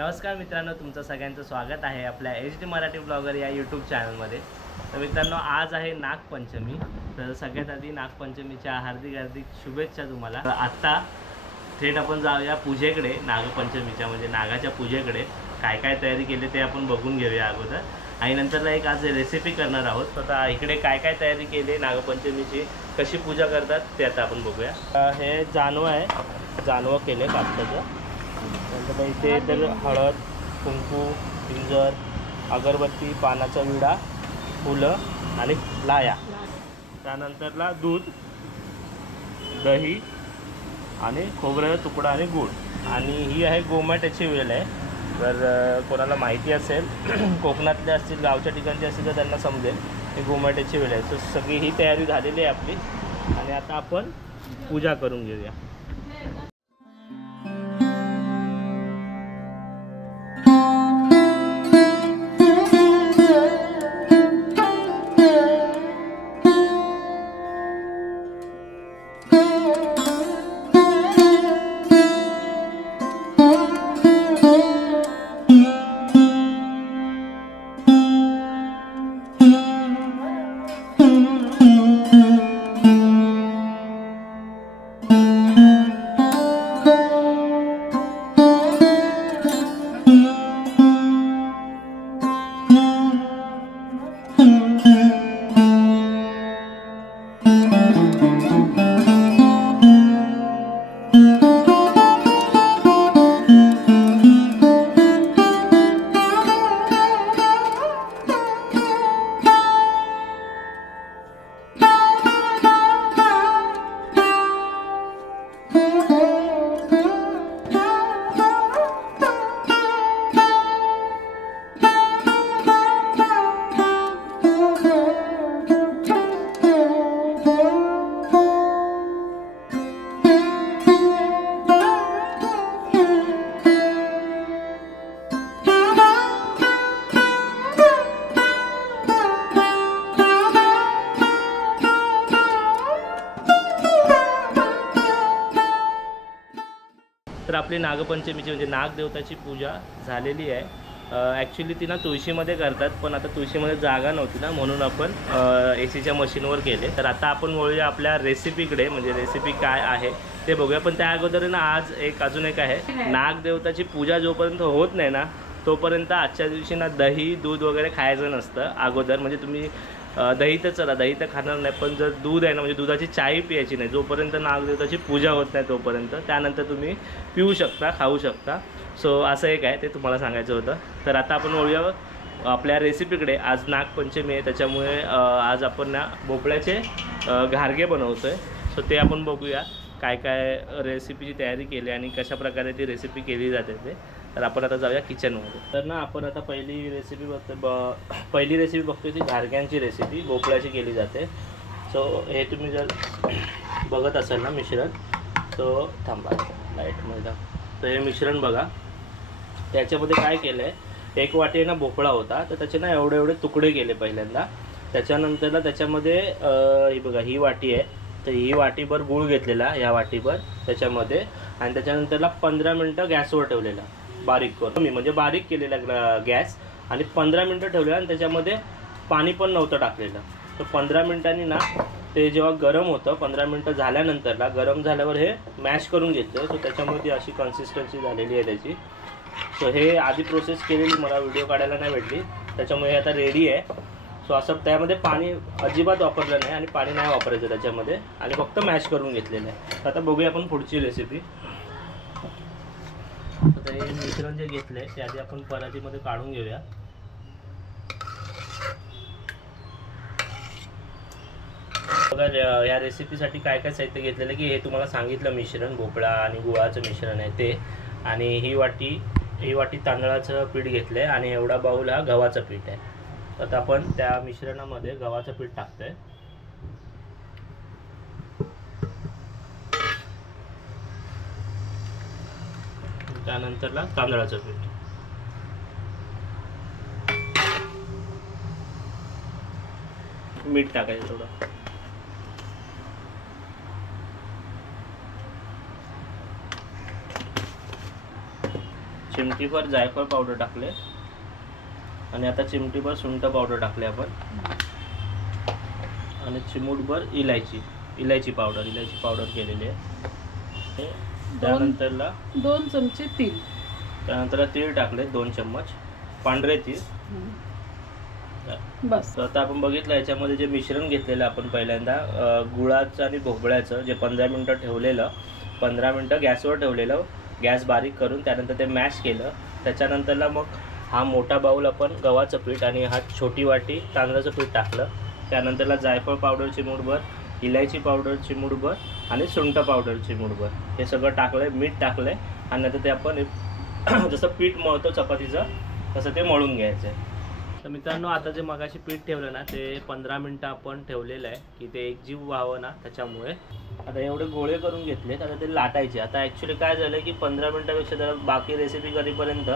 नमस्कार मित्रांनो, तुमचं सगळ्यांचं स्वागत आहे आपल्या HD मराठी ब्लॉगर या यूट्यूब चॅनलमध्ये। तर मित्रांनो, आज आहे नागपंचमी। तर सगळ्यात आधी नागपंचमीच्या हार्दिक शुभेच्छा तुम्हाला। तर आता थेट आपण जाऊया पूजेकडे, नागपंचमीच्या म्हणजे नागाच्या पूजेकडे। काय काय तयारी केली ते आपण बघून घेऊया अगोदर, आणि नंतरला एक आज रेसिपी करणार आहोत। आता इकडे काय काय तयारी केली नागपंचमीची, कशी पूजा करतात ते आता आपण बघूया। हे जानवं आहे, जानवं केले कापसाचं। नंतर इथे तर हळद, कुंकू, पिंजर, अगरबत्ती, पानाचा विडा, फुलं आणि लाया। त्यानंतरला दूध, दही आणि खोबऱ्याचा तुकडा आणि गूळ। आणि ही आहे गोमाट्याची वेल आहे। जर कोणाला माहिती असेल कोकणातले असतील, गावच्या ठिकाणचे असतील तर त्यांना समजेल ही गोमाट्याची वेल आहे। तर सगळी ही तयारी झालेली आहे आपली, आणि आता आपण पूजा करून घेऊया। तर आपली नागपंचमीची म्हणजे नागदेवताची पूजा झालेली आहे। ॲक्च्युली ती ना तुळशीमध्ये करतात, पण आता तुळशीमध्ये जागा नव्हती ना, म्हणून आपण AC च्या मशीनवर केले। तर आता आपण वळूया आपल्या रेसिपीकडे, म्हणजे रेसिपी काय आहे ते बघूया। पण त्या अगोदर ना आज अजून एक आहे, नागदेवताची पूजा जोपर्यंत होत नाही ना तोपर्यंत आजच्या दिवशी ना दही दूध वगैरे खायचं नसतं अगोदर। म्हणजे तुम्ही दही तर चला, दही तर खाणार नाही, पण जर दूध आहे ना, म्हणजे दुधाची चाय प्यायची नाही जोपर्यंत नागदेवताची पूजा होत नाही तोपर्यंत। त्यानंतर तुम्ही पिऊ शकता, खाऊ शकता। सो असं एक आहे, ते तुम्हाला सांगायचं होतं। तर आता आपण वळूया आपल्या रेसिपीकडे। आज नागपंचमी आहे, त्याच्यामुळे आज आपण ना भोपळ्याचे घारगे बनवतो आहे। सो ते आपण बघूया काय काय रेसिपीची तयारी केली आणि कशा प्रकारे ती रेसिपी केली जाते ते। तर आपण आता जाऊया किचनमध्ये। तर ना आपण आता पहिली रेसिपी बघतोय ती घारग्यांची रेसिपी भोपळ्याची केली जाते। सो हे तुम्ही जर बघत असाल ना मिश्रण, तो थांबा लाईटमध्ये, तर हे मिश्रण बघा। त्याच्यामध्ये काय केलं आहे, 1 वाटी ना भोपळा होता, तर त्याचे ना एवढे तुकडे केले पहिल्यांदा। त्याच्यानंतरला त्याच्यामध्ये ही बघा, ही वाटी आहे, तर ही वाटीभर गूळ घेतलेला या वाटीभर त्याच्यामध्ये, आणि त्याच्यानंतरला 15 मिनटं गॅसवर ठेवलेला बारीक करून, म्हणजे बारीक केलेला गॅस, आणि 15 मिनटं ठेवलेला, आणि त्याच्यामध्ये पाणी पण नव्हतं टाकलेलं। तर 15 मिनटांनी ना ते जेव्हा गरम होतं, 15 मिनटं झाल्यानंतरला गरम झाल्यावर हे मॅश करून घेतलं। सो त्याच्यामुळे ती अशी कन्सिस्टन्सी झालेली आहे त्याची। सो हे आधी प्रोसेस केलेली, मला व्हिडिओ काढायला नाही भेटली, त्याच्यामुळे आता रेडी आहे। सो असं त्यामध्ये पाणी अजिबात वापरलं नाही, आणि पाणी नाही वापरायचं त्याच्यामध्ये, आणि फक्त मॅश करून घेतलेलं आहे। आता बघूया आपण पुढची रेसिपी। आता हे मिश्रण जे घेतलं आहे ते आधी आपण परातीमध्ये काढून घेऊया। बघा, या रेसिपीसाठी काय काय साहित्य घेतलेलं की हे तुम्हाला सांगितलं, मिश्रण भोपळा आणि गुळाचं मिश्रण आहे ते, आणि ही वाटी तांदळाचं पीठ घेतलं आहे, आणि एवढा बाऊल हा गव्हाचं पीठ आहे। आता आपण त्या मिश्रणामध्ये गव्हाचं पीठ टाकतोय, त्यानंतरला तांदळाचं पीठ, मीठ टाकायचं थोडं, चिमटीभर जायफळ पावडर टाकले आणि आता चिमटीभर सुंठ पावडर टाकले आपण आणि चिमूटभर इलायची पावडर केलेली आहे. त्यानंतरला 2 चमचे तीळ, त्यानंतरला तीळ टाकले 2 चम्मच, पांढरे तीळ. बस. तर आता आपण बघितलं याच्यामध्ये जे मिश्रण घेतलेलं आपण पहिल्यांदा गुळाचं आणि भोपळ्याचं, जे 15 मिनटं ठेवलेलं, 15 मिनटं गॅसवर ठेवलेलं, गॅस बारीक करून त्यानंतर ते मॅश केलं. त्याच्यानंतरला मग हा मोठा बाऊल आपण गव्हाचं पीठ आणि हा छोटी वाटी तांदळाचं पीठ टाकलं. त्यानंतरला जायफळ पावडर चिमूटभर, इलायची पावडर चिमूटभर आणि सुंठ पावडर चिमूटभर हे सगळं टाकलं आहे, मीठ टाकलं आहे आणि नंतर ते आपण जसं पीठ मळतो चपातीचं तसं ते मळून घ्यायचं आहे. तर मित्रांनो, आता जे मगाशी पीठ ठेवलं ना ते 15 मिनटं आपण ठेवलेलं आहे की ते एकजीव व्हावं ना, त्याच्यामुळे आता एवढे गोळे करून घेतलेत. आता ते लाटायचे. आता ॲक्च्युली काय झालं की 15 मिनटापेक्षा जरा बाकी रेसिपी करेपर्यंत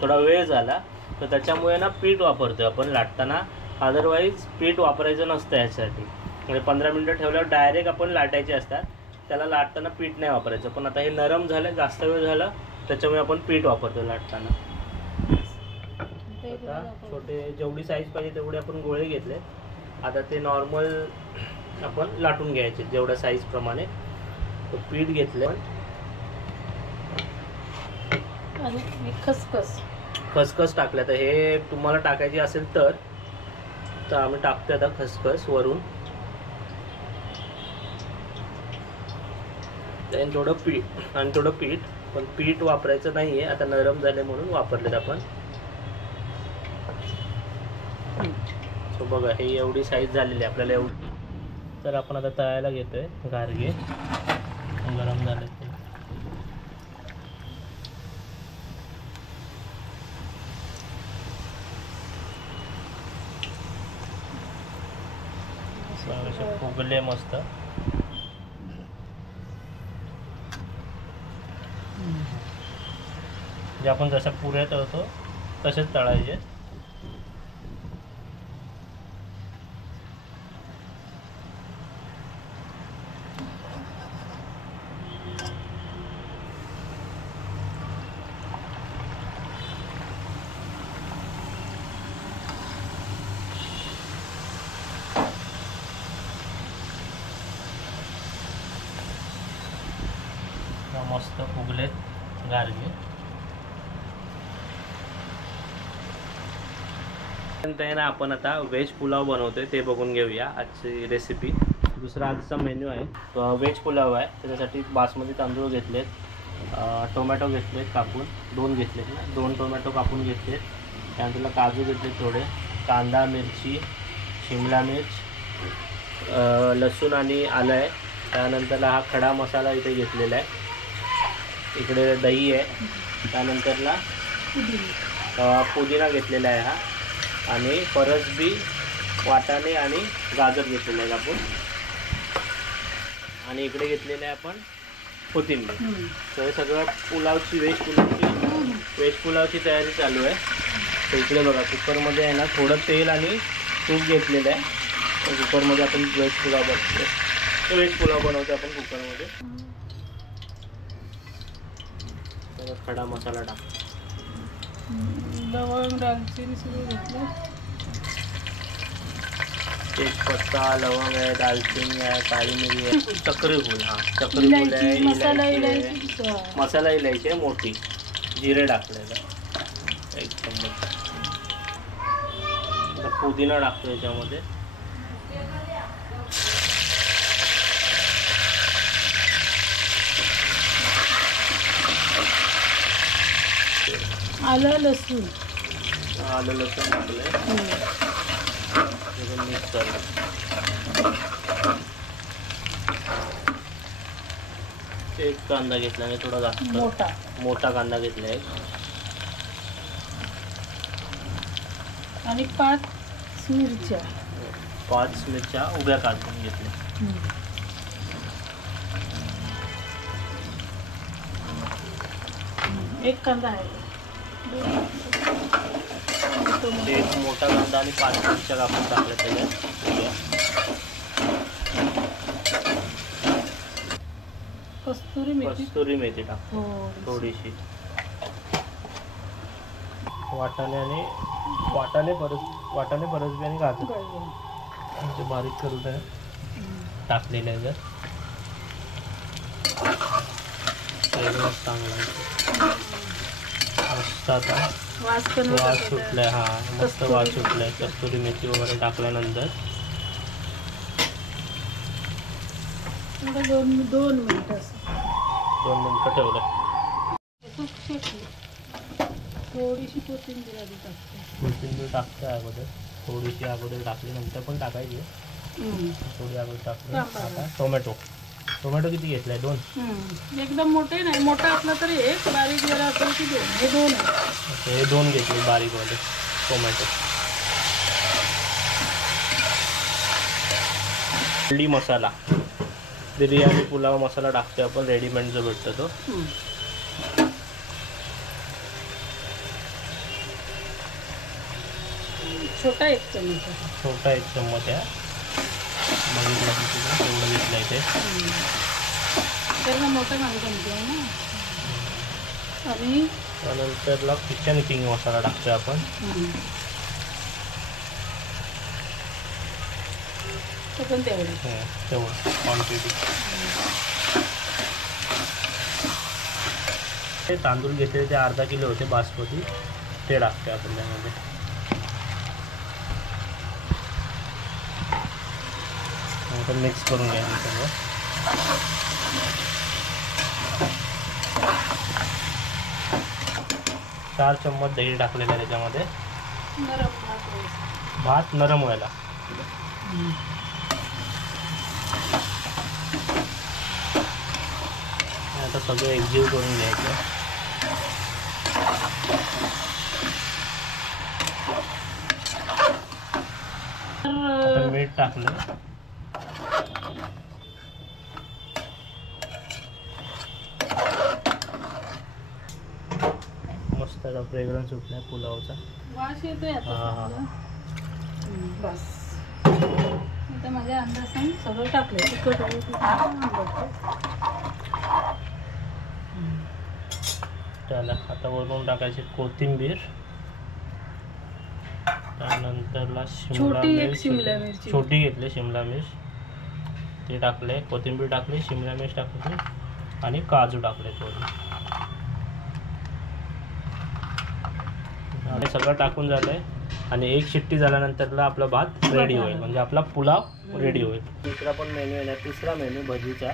थोडा वेळ झाला, तर त्याच्यामुळे ना पीठ वापरतो आपण लाटताना. अदरवाईज पीठ वापरायचं नसतं यासाठी. म्हणजे 15 मिनटं ठेवल्यावर डायरेक्ट आपण लाटायचे असतात, त्याला लाटताना पीठ नाही वापरायचं. पण आता हे नरम झालं, जास्त वेळ झाला, त्याच्यामुळे आपण पीठ वापरतो लाटताना. आता छोटे जेवढी साईज पाहिजे तेवढे आपण गोळे घेतले. आता ते नॉर्मल आपण लाटून घ्यायचे जेवढ्या साईज प्रमाणे. तो पीठ घेतले आणि खसखस टाकल्या. तर हे तुम्हाला टाकायची असेल तर आम्ही टाकतो आता खसखस वरून. त्याने थोडं पीठ आणि थोडं पीठ, पण पीठ वापरायचं नाही आहे आता, नरम झाले म्हणून वापरलेत आपण. सो बघा हे एवढी साईज झालेली आहे आपल्याला एवढी. तर आपण आता तळायला घेतोय गारगे, गरम झाले ते. फुगले मस्त. जे आपण जसं पुऱ्या तळतो तसेच तळायचे. मस्त फुगलेत गारगे. त्यानंतर ना आपण आता व्हेज पुलाव बनवतोय ते बघून घेऊया आजची रेसिपी. दुसरा आजचा मेन्यू आहे व्हेज पुलाव आहे. त्याच्यासाठी बासमती तांदूळ घेतलेत, टोमॅटो घेतलेत कापून, 2 घेतलेत ना, 2 टोमॅटो कापून घेतलेत. त्यानंतर काजू घेतलेत थोडे, कांदा, मिरची, शिमला मिर्च, लसूण आणि आलं आहे. त्यानंतरला हा खडा मसाला इथे घेतलेला आहे. इकडे दही आहे. त्यानंतरला पुदिना घेतलेला आहे हा, आणि फरसबी, वाटाणे आणि गाजर घेतलेले आहेत आपण. आणि इकडे घेतलेले आहे आपण कोथिंबीर. तर हे सगळं व्हेज पुलावची तयारी चालू आहे. तर इकडे बघा कुकरमध्ये आहे ना थोडं तेल आणि तूप घेतलेलं आहे. तर कुकरमध्ये आपण व्हेज पुलाव बनवतो. व्हेज पुलाव बनवतो आपण कुकरमध्ये. खडा मसाला टाक, लवंग, दालचिनी सगळं घेतलं. तेजपत्ता, लवंग आहे, दालचिनी आहे, काळी मिरी आहे, चक्री फूल. हां, चक्री फूल आहे, मसाला इलायची आहे मोठी, जिरे टाकलेलं 1 चम्मच. पुदिना टाकतो याच्यामध्ये. आलं लसूण टाकलंय. मिक्स करा. एक कांदा घेतला मी, थोडा जास्त मोठा कांदा घेतला आहे. आणि 5 मिरच्या उभ्या काढून घेतल्या. एक कांदा आहे, एक मोठा कांदा आणि 5 मिरच्या कापून टाकल्या त्याच्यात. कस्तुरी मेथी टाकतो थोडीशी. वाटाणे परसबी आणि गाजर म्हणजे बारीक करून टाकलेलं आहे. जर चांगला मस्त आता वास सुटलाय. हा मस्त वास सुटलाय. कस्तुरी मेथी वगैरे टाकल्यानंतर 2 मिनिटं 2 मिनिटं ठेवलं. थोडीशी कोथिंबीर आधी टाकते. कोथिंबीर टाकते अगोदर, थोडीशी अगोदर टाकली, नंतर पण टाकायची. थोडी अगोदर टाकली. आता टोमॅटो किती घेतलाय? 2. एकदम मोठे नाही, मोठा असला तरी एक, बारीक जरा असलं की 2. हे 2 आहे. हे 2 घेतले बारीकवाले टोमॅटो. हळदी मसाला, बिर्याणी पुलाव मसाला टाकतो आपण, रेडीमेड जो भेटतो तो. छोटा 1 चमच आहे. बघितलं तेवढं घेतलंय ते. तर मोठं जमते आहे ना. आणि त्यानंतरला किचन किंग मसाला टाकतोय आपण. ते पण तेवढं क्वांटिटी. ते तांदूळ घेतले ते अर्धा किलो होते बासमती, ते टाकते आपण त्यामध्ये. मिक्स करून घ्यायचं सगळं. चार चम्मच दही टाकलेलं आहे त्याच्यामध्ये. भात नरम व्हायला. आता सगळं एकजीव करून घ्यायचं. आता मीठ टाकलं. मस्त फ्रेग्रन्स सुटलाय पुलावचा. वास येतोय आता. बस आता माझ्या अंदाजाने सगळं टाकलं. तिखट त्याला आता वरून टाकायची कोथिंबीर. त्यानंतरला शिमला मिरची छोटी घेतली, शिमला मिर्च ते टाकले, कोथिंबीर टाकली, शिमला मिर्च टाकली आणि काजू टाकले थोडे. सगळं टाकून झालंय आणि 1 शिट्टी झाल्यानंतरला आपला भात रेडी होईल, म्हणजे आपला पुलाव रेडी होईल. दुसरा पण मेन्यू आहे ना, तिसरा मेन्यू भजीचा.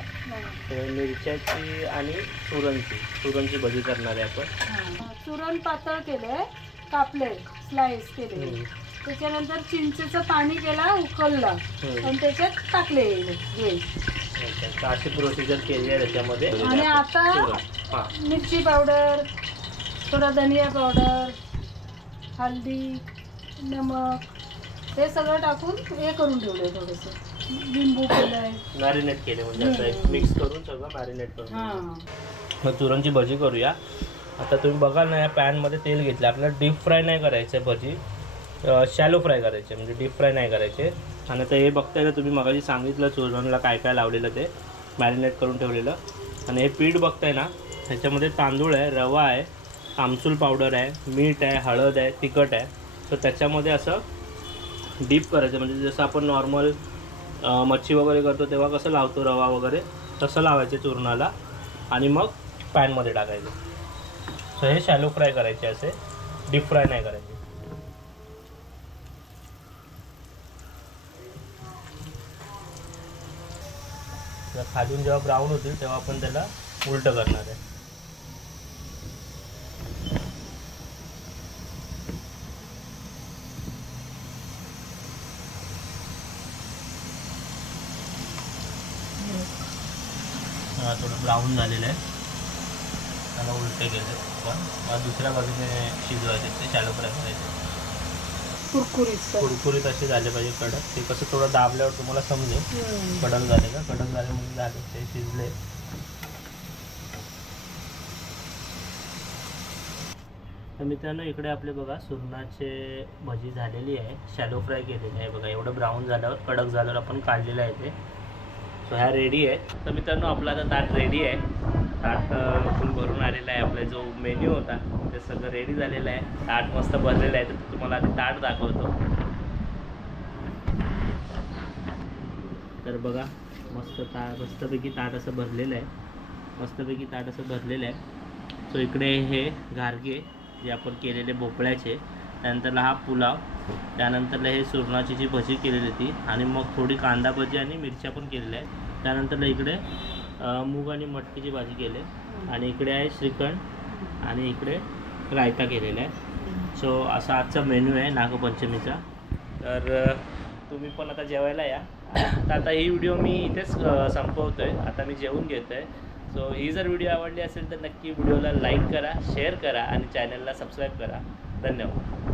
मिरच्याची आणि सुरणची भजी करणार आहे आपण. सुरण पातळ केले, कापले, स्लाइस केले, त्याच्यानंतर चिंचेचं पाणी केला, उकळला आणि त्याच्यात टाकले. अशी प्रोसिजर केली आहे त्याच्यामध्ये. आणि आता मिरची पावडर, थोडा धनिया पावडर, हळदी, नमक हे सगळं टाकून हे करून ठेवलंय. थोडंसं लिंबू केलंय, मॅरिनेट केले, म्हणजे असं मिक्स करून सगळं मॅरिनेट करून. मग चुरणची भजी करूया. आता तुम्ही बघाल ना, या पॅनमध्ये तेल घेतलं. आपल्याला डीप फ्राय नाही करायचं भजी, शॅलो फ्राय करायचे, म्हणजे डीप फ्राय नाही करायचे. आणि आता हे बघताय ना तुम्ही, मगाशी सांगितलं चुरणला काय काय लावलेलं ते मॅरिनेट करून ठेवलेलं. आणि हे पीठ बघताय ना, ह्याच्यामध्ये तांदूळ आहे, रवा आहे, आमसूल पावडर आहे, मीठ आहे, हळद आहे, तिखट आहे. तर त्याच्यामध्ये असं डीप करायचं, म्हणजे जसं आपण नॉर्मल मच्छी वगैरे करतो तेव्हा कसं लावतो रवा वगैरे, तसं लावायचं चूर्णाला आणि मग पॅनमध्ये टाकायचं. सो हे शॅलो फ्राय करायचे, असे डीप फ्राय नाही करायचे. खालून जेव्हा ब्राऊन होतील तेव्हा आपण त्याला उलटं करणार आहे. थोडं ब्राऊन झालेलं आहे, त्याला उलटे केले पण दुसऱ्या बाजूने शिजवायचे, ते शॅलो फ्राय करायचे. कुरकुरीत असे झाले पाहिजे कडक. ते कसं थोडं दाबल्यावर तुम्हाला समजेल कडक झाले का. कडक झाले म्हणजे झाले, ते शिजले. तर मित्रांनो, इकडे आपले बघा सुरणाचे भजी झालेली आहे, शॅलो फ्राय केलेली आहे. बघा एवढं ब्राऊन झाल्यावर, कडक झाल्यावर आपण काढलेलं आहे ते. सो ह्या रेडी आहे. तर मित्रांनो, आपला आता ताट रेडी आहे. ताट फुल भरून आले. झालेला आहे. आपला जो मेन्यू होता ते सगळं रेडी झालेलं आहे. ताट मस्त भरलेलं आहे. तर तुम्हाला आधी ताट दाखवतो. तर बघा मस्तपैकी ताट असं भरलेलं आहे. मस्तपैकी ताट असं भरलेलं आहे. सो इकडे हे घारगे जे आपण केलेले भोपळ्याचे, त्यानंतरला हा पुलाव, त्यानंतरला हे सुरणाची जी भजी केलेली ती, आणि मग थोडी कांदा भजी आणि मिरच्या पण केलेल्या आहेत. त्यानंतरला इकडे मूग आणि मटकीची भाजी केली, आणि इकडे आहे श्रीखंड, आणि इकडे रायता केलेला आहे. सो असा आजचा मेन्यू आहे नागपंचमीचा. तर तुम्ही पण आता जेवायला या. तर आता ही व्हिडिओ मी इथेच संपवतो आहे. आता मी जेवून घेतो आहे. सो ही जर व्हिडिओ आवडली असेल तर नक्की व्हिडिओला लाईक करा, शेअर करा आणि चॅनलला सबस्क्राईब करा. धन्यवाद.